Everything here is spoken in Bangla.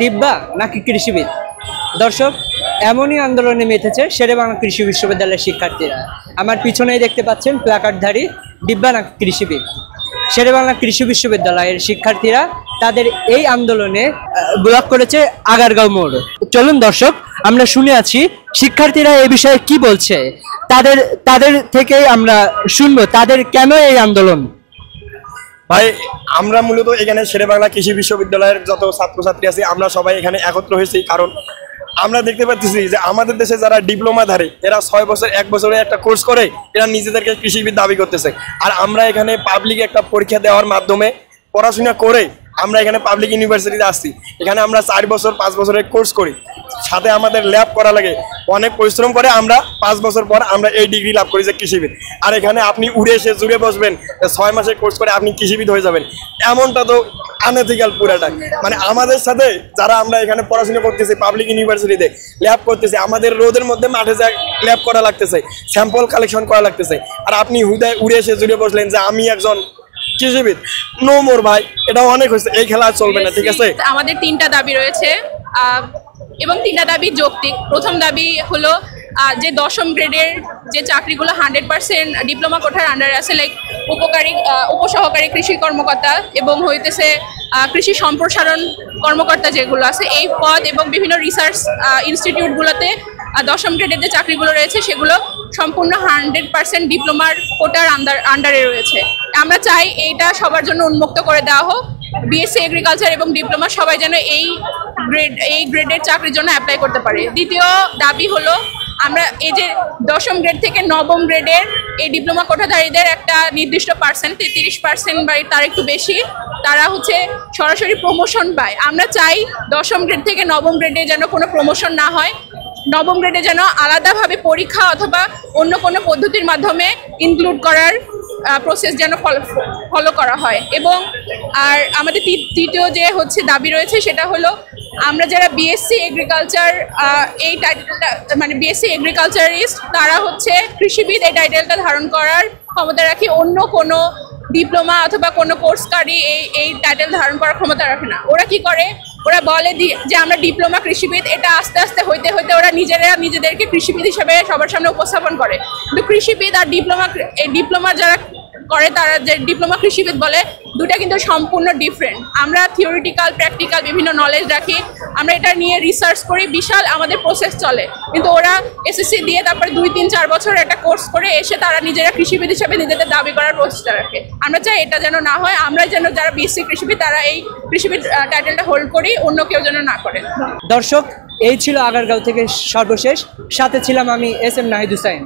ডিব্বা নাকি কৃষিবিদ? দর্শক, এমনই আন্দোলনে মেতেছে শেরেবাংলা কৃষি বিশ্ববিদ্যালয়ের শিক্ষার্থীরা। আমার পিছনেই দেখতে পাচ্ছেন প্ল্যাকার্ডধারী ডিব্বা নাকি কৃষিবিদ। শেরেবাংলা কৃষি বিশ্ববিদ্যালয়ের শিক্ষার্থীরা তাদের এই আন্দোলনে ব্লক করেছে আগারগাঁও মোড়। চলুন দর্শক, আমরা শুনে আছি শিক্ষার্থীরা এই বিষয়ে কি বলছে, তাদের থেকেই আমরা শুনবো তাদের কেন এই আন্দোলন। ভাই, আমরা মূলত এখানে শেরেবাংলা কৃষি বিশ্ববিদ্যালয়ের যত ছাত্রছাত্রী আছে আমরা সবাই এখানে একত্র হয়েছি, কারণ আমরা দেখতে পাচ্ছি যে আমাদের দেশে যারা ডিপ্লোমাধারী এরা 6 বছর 1 বছরে একটা কোর্স করে এরা নিজেদেরকে কৃষিবিদ দাবি করতেছে। আর আমরা এখানে পাবলিক একটা পরীক্ষা দেওয়ার মাধ্যমে পড়াশোনা করে আমরা এখানে পাবলিক ইউনিভার্সিটিতে আসছি। এখানে আমরা 4 বছর 5 বছরের কোর্স করি, সাথে আমাদের ল্যাব করা লাগে, অনেক পরিশ্রম করে আমরা 5 বছর পর আমরা এই ডিগ্রি লাভ করি যে কৃষিবিদ। আর এখানে আপনি উড়ে এসে জুড়ে বসবেন 6 মাসের কোর্স করে আপনি কৃষিবিদ হয়ে যাবেন, এমনটা তো আনএথিক্যাল পুরাটা। মানে আমাদের সাথে যারা আমরা এখানে পড়াশোনা করতেছি পাবলিক ইউনিভার্সিটিতে ল্যাব করতেছি, আমাদের রোদের মধ্যে মাঠে যা ল্যাব করা লাগতেছে, স্যাম্পল কালেকশন করা লাগতেছে, আর আপনি হুদায় উড়ে এসে জুড়ে বসলেন যে আমি একজন কৃষিবিদ। নো মোর ভাই, এটা অনেক হয়েছে, এই খেলা চলবে না, ঠিক আছে? আমাদের 3টা দাবি রয়েছে এবং 3টা দাবি যৌক্তিক। প্রথম দাবি হলো যে 10ম গ্রেডের যে চাকরিগুলো 100% ডিপ্লোমা কোঠার আন্ডারে আছে, লাইক উপসহকারী কৃষি কর্মকর্তা এবং হইতেছে কৃষি সম্প্রসারণ কর্মকর্তা যেগুলো আছে, এই পদ এবং বিভিন্ন রিসার্চ ইনস্টিটিউটগুলোতে 10ম গ্রেডের যে চাকরিগুলো রয়েছে সেগুলো সম্পূর্ণ 100% ডিপ্লোমার কোটার আন্ডারে রয়েছে। আমরা চাই এইটা সবার জন্য উন্মুক্ত করে দেওয়া হোক। বিএসসি এগ্রিকালচার এবং ডিপ্লোমা সবাই যেন এই গ্রেডের চাকরির জন্য অ্যাপ্লাই করতে পারে। দ্বিতীয় দাবি হলো আমরা এই যে 10ম গ্রেড থেকে 9ম গ্রেডের এই ডিপ্লোমা কোটাধারীদের একটা নির্দিষ্ট পার্সেন্ট, 33% বা তার একটু বেশি, তারা হচ্ছে সরাসরি প্রমোশন পায়। আমরা চাই 10ম গ্রেড থেকে 9ম গ্রেডে যেন কোনো প্রমোশন না হয়, 9ম গ্রেডে যেন আলাদাভাবে পরীক্ষা অথবা অন্য কোনো পদ্ধতির মাধ্যমে ইনক্লুড করার প্রসেস যেন ফলো করা হয়। এবং আর আমাদের তৃতীয় যে হচ্ছে দাবি রয়েছে সেটা হলো আমরা যারা বিএসসি এগ্রিকালচার এই টাইটেলটা মানে বিএসসি এগ্রিকালচারিস্ট তারা হচ্ছে কৃষিবিদ এই টাইটেলটা ধারণ করার ক্ষমতা রাখি, অন্য কোনো ডিপ্লোমা অথবা কোনো কোর্সকারী এই টাইটেল ধারণ করার ক্ষমতা রাখে না। ওরা কি করে, ওরা বলে যে আমরা ডিপ্লোমা কৃষিবিদ, এটা আস্তে আস্তে হইতে হইতে ওরা নিজেদেরকে কৃষিবিদ হিসেবে সবার সামনে উপস্থাপন করে। কিন্তু কৃষিবিদ আর ডিপ্লোমা যারা করে তারা যে ডিপ্লোমা কৃষিবিদ বলে, দুটা কিন্তু সম্পূর্ণ ডিফারেন্ট। আমরা থিওরিটিক্যাল প্র্যাকটিক্যাল বিভিন্ন নলেজ রাখি, আমরা এটা নিয়ে রিসার্চ করি, বিশাল আমাদের প্রসেস চলে। কিন্তু ওরা এসএসসি দিয়ে তারপরে 2-3-4 বছর একটা কোর্স করে এসে তারা নিজেরা কৃষিবিদ হিসেবে নিজেদের দাবি করার প্রচেষ্টা রাখে। আমরা চাই এটা যেন না হয়, আমরা যেন যারা বিএসসি কৃষিবিদ তারা এই কৃষিবিদ টাইটেলটা হোল্ড করি, অন্য কেউ যেন না করে। দর্শক, এই ছিল আগারগাঁও থেকে সর্বশেষ, সাথে ছিলাম আমি এস এম নাহিদ হুসাইন।